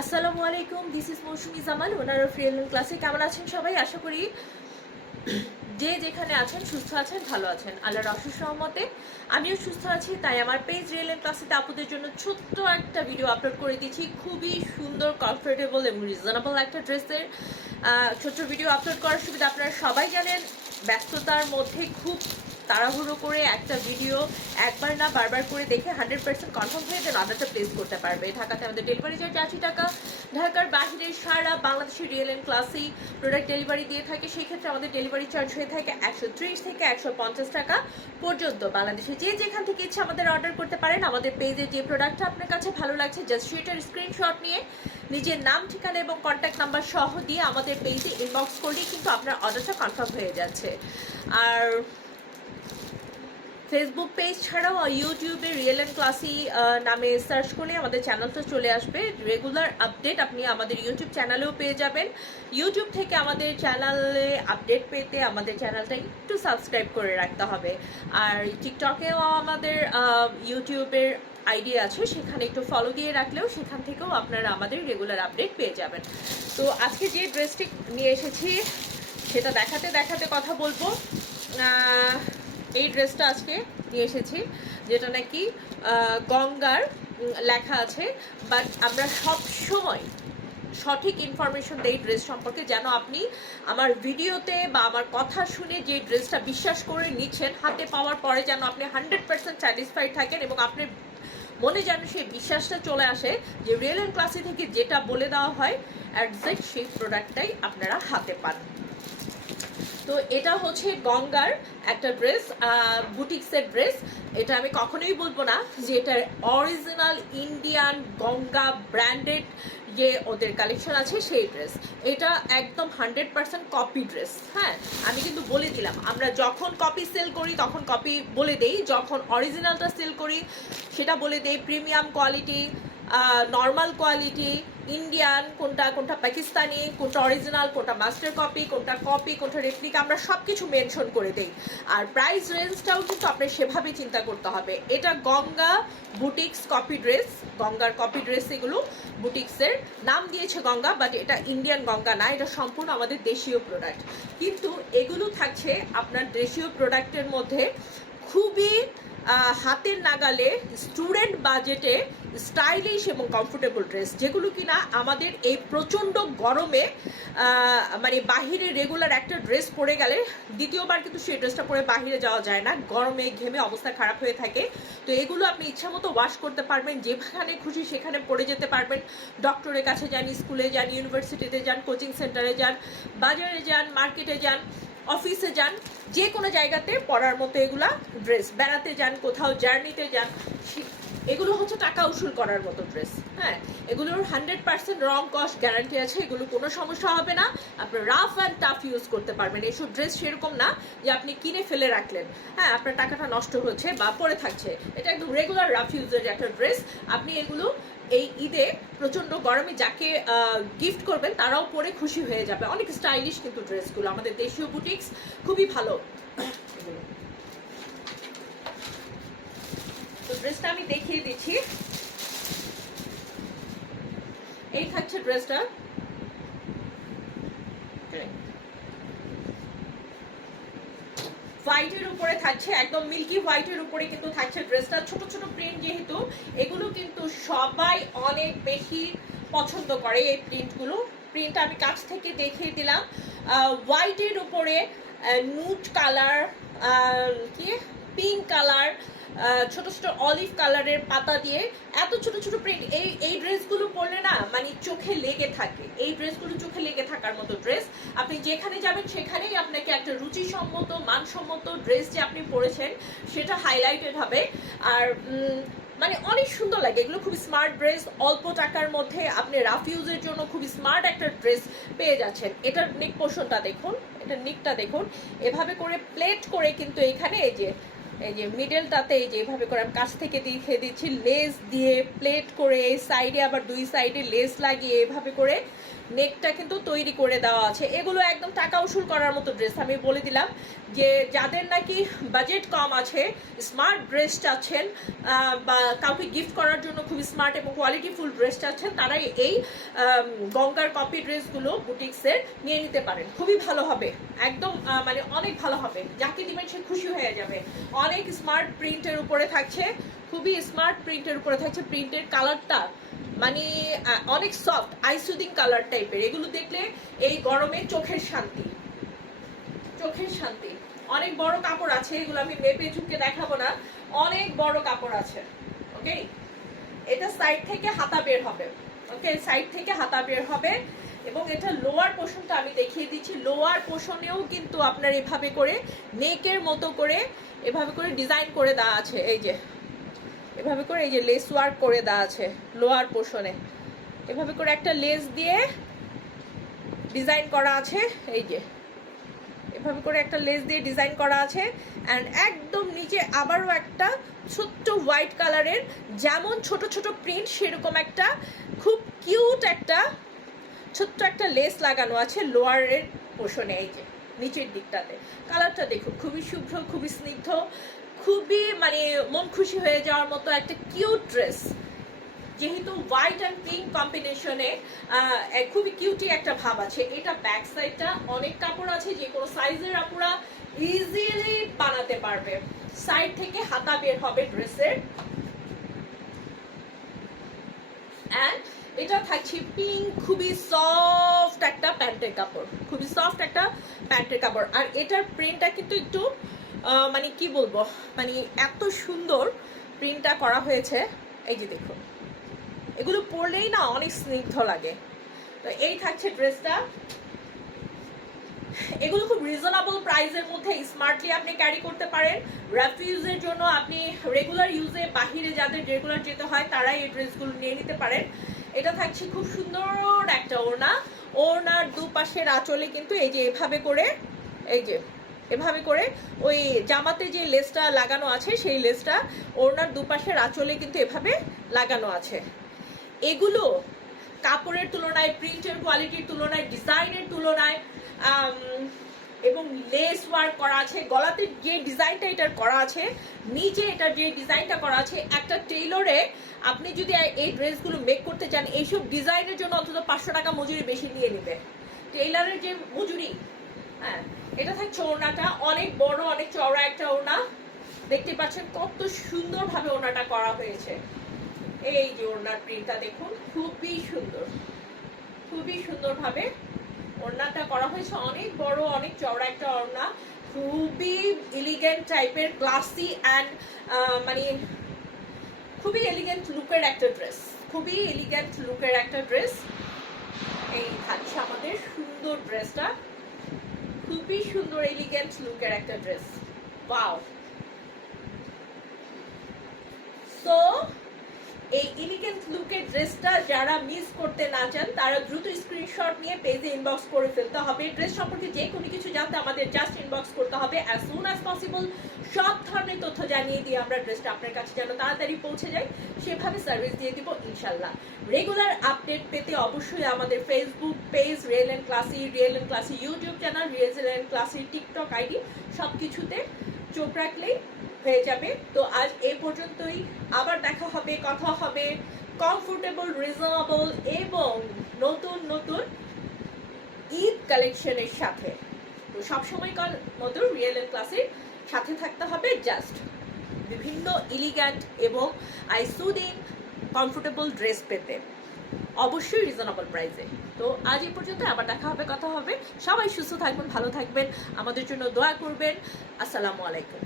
আসসালামু আলাইকুম, this is Mousumi Jamal, owner freelance ক্লাসে। কেমন আছেন সবাই? আশা করি যে যেখানে আছেন সুস্থ আছেন, ভালো আছেন। আল্লাহর অশেষ রহমতে আমিও সুস্থ আছি। তাই আমার পেজ রিয়েলেন ক্লাসেতে আপুদের জন্য ছোট্ট একটা ভিডিও আপলোড করে দিচ্ছি। খুবই সুন্দর, কমফোর্টেবল এবং রিজনেবল একটা ড্রেসের ছোট্ট ভিডিও আপলোড করার সুবিধা আপনারা সবাই জানেন। ব্যস্ততার মধ্যে খুব তাড়াহুড়ো করে একটা ভিডিও একবার না বারবার করে দেখে 100% কনফার্ম হয়ে দেন অর্ডারটা প্লেস করতে পারবে। ঢাকাতে আমাদের ডেলিভারি চার্জ 80 টাকা। ঢাকার বাহিরে সারা বাংলাদেশের রিয়েলেন ক্লাসেই প্রোডাক্ট ডেলিভারি দিয়ে থাকে। সেই ক্ষেত্রে আমাদের ডেলিভারি চার্জ হয়ে থাকে 130 থেকে 150 টাকা পর্যন্ত। বাংলাদেশে যে যেখান থেকে ইচ্ছে আমাদের অর্ডার করতে পারেন। আমাদের পেজে যে প্রোডাক্টটা আপনার কাছে ভালো লাগছে জাস্ট সেটার স্ক্রিনশট নিয়ে নিজের নাম, ঠিকানা এবং কন্ট্যাক্ট নাম্বার সহ দিয়ে আমাদের পেজে ইনবক্স করলেই কিন্তু আপনার অর্ডারটা কনফার্ম হয়ে যাচ্ছে। আর ফেসবুক পেজ ছাড়াও ইউটিউবে রিয়েলেন ক্লাসি নামে সার্চ করলে আমাদের চ্যানেলটা চলে আসবে। রেগুলার আপডেট আপনি আমাদের ইউটিউব চ্যানেলেও পেয়ে যাবেন। ইউটিউব থেকে আমাদের চ্যানেলে আপডেট পেতে আমাদের চ্যানেলটা একটু সাবস্ক্রাইব করে রাখতে হবে। আর টিকটকেও আমাদের ইউটিউবের আইডি আছে, সেখানে একটু ফলো দিয়ে রাখলেও সেখান থেকেও আপনারা আমাদের রেগুলার আপডেট পেয়ে যাবেন। তো আজকে যে ড্রেসটি নিয়ে এসেছি সেটা দেখাতে দেখাতে কথা বলবো। এই ড্রেসটা আজকে নিয়ে এসেছি যেটা নাকি গঙ্গার লেখা আছে, বাট আমরা সব সময় সঠিক ইনফরমেশন দেই ড্রেস সম্পর্কে, যেন আপনি আমার ভিডিওতে বা আমার কথা শুনে যে ড্রেসটা বিশ্বাস করে নিচ্ছেন হাতে পাওয়ার পরে যেন আপনি 100% স্যাটিসফাইড থাকেন এবং আপনার মনে যেন সেই বিশ্বাসটা চলে আসে যে রিয়েলেন ক্লাসি থেকে যেটা বলে দেওয়া হয় একজ্যাক্ট সেই প্রোডাক্টটাই আপনারা হাতে পান। তো এটা হচ্ছে গঙ্গার একটা ড্রেস, বুটিক্সের ড্রেস। এটা আমি কখনোই বলবো না যে এটা অরিজিনাল ইন্ডিয়ান গঙ্গা ব্র্যান্ডেড যে ওদের কালেকশন আছে সেই ড্রেস। এটা একদম 100% কপি ড্রেস। হ্যাঁ, আমি কিন্তু বলে দিলাম, আমরা যখন কপি সেল করি তখন কপি বলে দেই, যখন অরিজিনালটা সেল করি সেটা বলে দেই। Premium quality, normal quality, Indian কোনটা, কোনটা পাকিস্তানি, কোনটা অরিজিনাল, কোনটা মাস্টার কপি, কোনটা রেপ্লিকা, আমরা সব কিছু মেনশন করে দেই। আর প্রাইস রেঞ্জটাও কিন্তু আপনার সেভাবে চিন্তা করতে হবে। এটা গঙ্গা বুটিক্স কপি ড্রেস, গঙ্গার কপি ড্রেস। এগুলো বুটিক্সের নাম দিয়েছে গঙ্গা, বাট এটা ইন্ডিয়ান গঙ্গা না, এটা সম্পূর্ণ আমাদের দেশীয় প্রোডাক্ট। কিন্তু এগুলো থাকছে আপনার দেশীয় প্রোডাক্টের মধ্যে খুবই হাতের নাগালে, স্টুডেন্ট বাজেটে স্টাইলিশ এবং কমফোর্টেবল ড্রেস, যেগুলো কিনা আমাদের এই প্রচণ্ড গরমে মানে বাহিরে রেগুলার একটা ড্রেস পরে গেলে দ্বিতীয়বার কিন্তু সেই ড্রেসটা পরে বাহিরে যাওয়া যায় না, গরমে ঘেমে অবস্থা খারাপ হয়ে থাকে। তো এগুলো আপনি ইচ্ছা মতো ওয়াশ করতে পারবেন, যেখানে খুশি সেখানে পরে যেতে পারবেন। ডক্টরের কাছে যান, স্কুলে যান, ইউনিভার্সিটিতে যান, কোচিং সেন্টারে যান, বাজারে যান, মার্কেটে যান, অফিসে যান, যে কোনো জায়গাতে পরার মতো এগুলা ড্রেস। বেড়াতে যান, কোথাও জার্নিতে যান, এগুলো হচ্ছে টাকা উসুল করার মতো ড্রেস। হ্যাঁ, এগুলোর 100% রং কস্ট গ্যারান্টি আছে, এগুলো কোনো সমস্যা হবে না। আপনি রাফ অ্যান্ড টাফ ইউজ করতে পারবেন। এইসব ড্রেস সেরকম না যে আপনি কিনে ফেলে রাখলেন, হ্যাঁ আপনার টাকাটা নষ্ট হচ্ছে বা পরে থাকছে। এটা একদম রেগুলার রাফ ইউজের একটা ড্রেস। আপনি এগুলো এই ঈদে প্রচণ্ড গরমে যাকে গিফট করবেন তারাও পরে খুশি হয়ে যাবে। অনেক স্টাইলিশ কিন্তু ড্রেসগুলো, আমাদের দেশীয় বুটিক্স খুবই ভালো। তো ড্রেসটা আমি দেখিয়ে দিচ্ছি। এই থাকছে ড্রেসটা, হোয়াইটের উপরে থাকছে, একদম মিল্কি হোয়াইটের উপরে কিন্তু থাকছে ড্রেসটা। ছোট ছোট প্রিন্ট, যেহেতু এগুলো কিন্তু সবাই অনেক বেশি পছন্দ করে এই প্রিন্টগুলো। প্রিন্ট আমি কাছ থেকে দেখিয়ে দিলাম। হোয়াইটের উপরে নুট কালার, কি পিঙ্ক কালার, ছোট ছোট অলিভ কালারের পাতা দিয়ে এত ছোট ছোট প্রিন্ট। এই ড্রেসগুলো পরলে না মানে চোখে লেগে থাকে, এই ড্রেসগুলো চোখে লেগে থাকার মতো ড্রেস। আপনি যেখানে যাবেন সেখানেই আপনাকে একটা রুচিসম্মত মানসম্মত ড্রেস যে আপনি পরেছেন সেটা হাইলাইটেড হবে। আর মানে অনেক সুন্দর লাগে এগুলো, খুব স্মার্ট ড্রেস। অল্প টাকার মধ্যে আপনি রাফ ইউজের জন্য খুবই স্মার্ট একটা ড্রেস পেয়ে যাচ্ছেন। এটার নেক পোর্শনটা দেখুন, এটার নিকটা দেখুন, এভাবে করে প্লেট করে কিন্তু এখানে এই যে মিডলটাতে এই যে এভাবে করে আমি কাছ থেকে দেখিয়ে দিচ্ছি, লেস দিয়ে প্লেট করে সাইডে আবার দুই সাইডে লেস লাগিয়ে এভাবে করে নেকটা কিন্তু তৈরি করে দেওয়া আছে। এগুলো একদম টাকা উসুল করার মতো ড্রেস। আমি বলে দিলাম যে যাদের নাকি বাজেট কম আছে, স্মার্ট ড্রেস চাচ্ছেন বা কাউকে গিফট করার জন্য খুব স্মার্ট এবং কোয়ালিটিফুল ড্রেস চাচ্ছেন, তারাই এই গঙ্গার কপি ড্রেসগুলো বুটিক্সের নিয়ে নিতে পারেন। খুবই ভালো হবে, একদম মানে অনেক ভালো হবে, যাকে দিবেন সে খুশি হয়ে যাবে। অনেক স্মার্ট প্রিন্টের উপরে থাকছে, খুবই স্মার্ট প্রিন্টের উপরে থাকছে। প্রিন্টের কালারটা মানে অনেক সফট আইসুদিং কালার টাইপের। এগুলো দেখলে এই গরমে চোখের শান্তি, চোখের শান্তি। অনেক বড় কাপড় আছে, এগুলো আমি মেপে ঝুঁকে দেখাবো না, অনেক বড় কাপড় আছে। ওকে, এটা সাইড থেকে হাতা বের হবে। ওকে, সাইড থেকে হাতা বের হবে এবং এটা লোয়ার পোর্শনটা আমি দেখিয়ে দিচ্ছি। লোয়ার পোর্শনেও কিন্তু আপনার এভাবে করে নেকের মতো করে এভাবে করে ডিজাইন করে দেওয়া আছে। এই যে এভাবে করে এই যে লেস ওয়ার্ক করে দেওয়া আছে লোয়ার পোর্শনে, এভাবে করে একটা লেস দিয়ে ডিজাইন করা আছে। এই যে এভাবে করে একটা লেস দিয়ে ডিজাইন করা আছে। অ্যান্ড একদম নিচে আবারও একটা ছোট্ট হোয়াইট কালারের, যেমন ছোট ছোট প্রিন্ট সেরকম একটা খুব কিউট একটা ছোট্ট একটা লেস লাগানো আছে লোয়ারের পোর্শনে। এই যে নিচের দিকটাতে কালারটা দেখুন, খুবই শুভ্র, খুবই স্নিগ্ধ, খুবই মানে মন খুশি হয়ে যাওয়ার মতো একটা কিউট ড্রেস। যেহেতু হোয়াইট অ্যান্ড পিঙ্ক কম্বিনেশনে খুবই কিউটি একটা ভাব আছে। এটা ব্যাক সাইডটা অনেক কাপড় আছে, যে কোনো সাইজের আপুরা ইজিলি বানাতে পারবে। সাইড থেকে হাতা বের হবে ড্রেসের। অ্যান্ড এটা থাকছে পিঙ্ক, খুবই সফট একটা প্যান্টের কাপড়, খুবই সফট একটা প্যান্টের কাপড়। আর এটার প্রিন্টটা কিন্তু একটু মানে কি বলবো, মানে এত সুন্দর প্রিন্টটা করা হয়েছে। এই যে দেখুন, এগুলো পরলেই না অনেক স্নিগ্ধ লাগে। তো এই থাকছে ড্রেসটা। এগুলো খুব রিজনেবল প্রাইসের মধ্যে স্মার্টলি আপনি ক্যারি করতে পারেন। রাফ ইউজের জন্য, আপনি রেগুলার ইউজে বাহিরে যাদের রেগুলার যেতে হয় তারাই এই ড্রেসগুলো নিয়ে নিতে পারেন। এটা থাকছে খুব সুন্দর একটা ওড়না। ওড়নার দুপাশের আঁচলে কিন্তু এই যে এভাবে করে, এই যে এভাবে করে ওই জামাতে যে লেসটা লাগানো আছে সেই লেসটা ওড়নার দুপাশের আঁচলে কিন্তু এভাবে লাগানো আছে। এগুলো কাপড়ের তুলনায়, প্রিন্টের কোয়ালিটির তুলনায়, ডিজাইনের তুলনায় এবং লেস ওয়ার্ক করা আছে, গলাতে যে ডিজাইনটা এটার করা আছে, নিচে এটার যে ডিজাইনটা করা আছে, একটা টেইলরে আপনি যদি এই ড্রেসগুলো মেক করতে চান, এইসব ডিজাইনের জন্য অন্তত 500 টাকা মজুরি বেশি নিয়ে নেবে টেইলারের যে মজুরি। হ্যাঁ, এটা থাকছে ওড়নাটা, অনেক বড় অনেক চওড়া একটা ওড়না। দেখতে পাচ্ছেন কত সুন্দরভাবে ওড়নাটা করা হয়েছে। এই যে ওড়নার প্রিন্টটা দেখুন, খুবই সুন্দর, খুবই সুন্দরভাবে ওড়নাটা করা হয়েছে। অনেক বড় অনেক চওড়া একটা ওড়না, খুবই এলিগেন্ট টাইপের, ক্লাসি অ্যান্ড মানে খুবই এলিগেন্ট লুকের একটা ড্রেস, খুবই এলিগেন্ট লুকের একটা ড্রেস। এই থাকছে আমাদের সুন্দর ড্রেসটা, খুবই সুন্দর এলিগেন্ট লুকের একটা ড্রেস। ওয়াও! সো এই এলিগেন্ট লুকের ড্রেসটা যারা মিস করতে না চান তারা দ্রুত স্ক্রিনশট নিয়ে পেজে ইনবক্স করে ফেলতে হবে। ড্রেস সম্পর্কে যে কোনো কিছু জানতে আমাদের জাস্ট ইনবক্স করতে হবে অ্যাজ সুন অ্যাজ পসিবল। সব ধরনের তথ্য জানিয়ে দিয়ে আমরা ড্রেসটা আপনার কাছে যেন তাড়াতাড়ি পৌঁছে যায় সেভাবে সার্ভিস দিয়ে দিব ইনশাল্লাহ। রেগুলার আপডেট পেতে অবশ্যই আমাদের Facebook page real and classy, YouTube channel real and classy, TikTok ID, সব কিছুতে চোখ রাখলেই হয়ে যাবে। তো আজ এই পর্যন্তই, আবার দেখা হবে, কথা হবে কমফোর্টেবল, রিজনেবল এবং নতুন নতুন ঈদ কালেকশনের সাথে। তো সবসময়কার মতো রিয়েল অ্যান্ড ক্লাসির সাথে থাকতে হবে, জাস্ট বিভিন্ন এলিগ্যান্ট এবং আইসুদিং কমফোর্টেবল ড্রেস পেতে, অবশ্যই রিজনেবল প্রাইসে। তো আজ এই পর্যন্ত, আবার দেখা হবে, কথা হবে। সবাই সুস্থ থাকবেন, ভালো থাকবেন, আমাদের জন্য দোয়া করবেন। আসসালামু আলাইকুম।